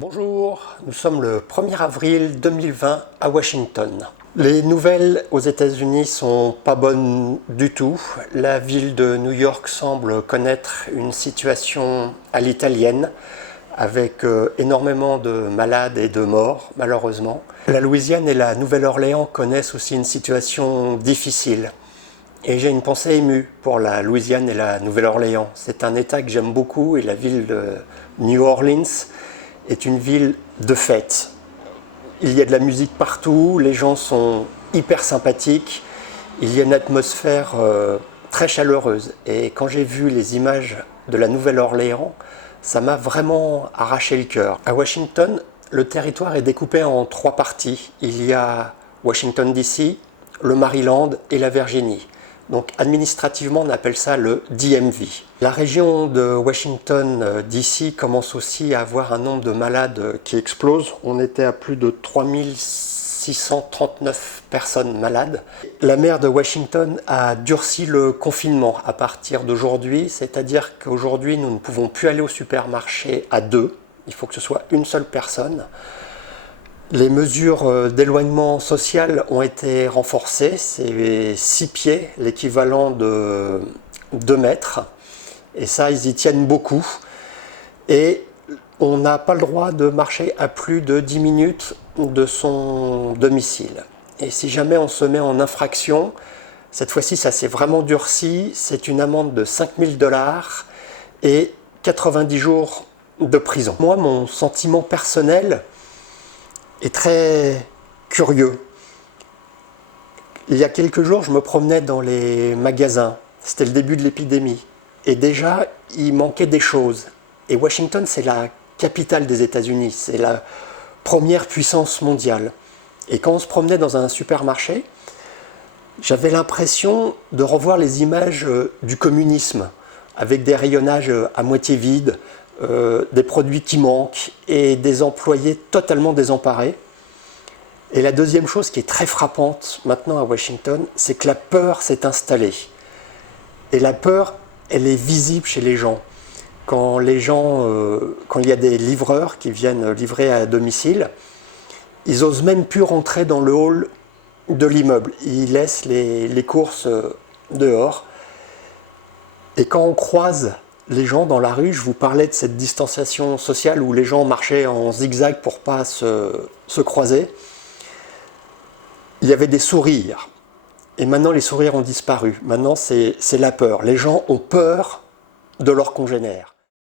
Bonjour, nous sommes le 1er avril 2020 à Washington. Les nouvelles aux États-Unis sont pas bonnes du tout. La ville de New York semble connaître une situation à l'italienne avec énormément de malades et de morts, malheureusement. La Louisiane et la Nouvelle-Orléans connaissent aussi une situation difficile. Et j'ai une pensée émue pour la Louisiane et la Nouvelle-Orléans. C'est un État que j'aime beaucoup et la ville de New Orleans est une ville de fête. Il y a de la musique partout, les gens sont hyper sympathiques, il y a une atmosphère très chaleureuse. Et quand j'ai vu les images de la Nouvelle-Orléans, ça m'a vraiment arraché le cœur. À Washington, le territoire est découpé en 3 parties. Il y a Washington DC, le Maryland et la Virginie. Donc administrativement, on appelle ça le DMV. La région de Washington DC commence aussi à avoir un nombre de malades qui explose. On était à plus de 3639 personnes malades. La maire de Washington a durci le confinement à partir d'aujourd'hui, c'est-à-dire qu'aujourd'hui, nous ne pouvons plus aller au supermarché à 2. Il faut que ce soit une seule personne. Les mesures d'éloignement social ont été renforcées, c'est 6 pieds, l'équivalent de 2 mètres, et ça ils y tiennent beaucoup. Et on n'a pas le droit de marcher à plus de 10 minutes de son domicile. Et si jamais on se met en infraction, cette fois-ci ça s'est vraiment durci, c'est une amende de 5000 $ et 90 jours de prison. Moi, mon sentiment personnel est très curieux. Il y a quelques jours, je me promenais dans les magasins. C'était le début de l'épidémie. Et déjà, il manquait des choses. Et Washington, c'est la capitale des États-Unis. C'est la première puissance mondiale. Et quand on se promenait dans un supermarché, j'avais l'impression de revoir les images du communisme, avec des rayonnages à moitié vides, des produits qui manquent et des employés totalement désemparés. Et la deuxième chose qui est très frappante maintenant à Washington, c'est que la peur s'est installée. Et la peur, elle est visible chez les gens. Quand il y a des livreurs qui viennent livrer à domicile, ils n'osent même plus rentrer dans le hall de l'immeuble. Ils laissent les courses dehors. Et quand on croise les gens dans la rue, je vous parlais de cette distanciation sociale où les gens marchaient en zigzag pour ne pas se croiser. Il y avait des sourires. Et maintenant, les sourires ont disparu. Maintenant, c'est la peur. Les gens ont peur de leurs congénères.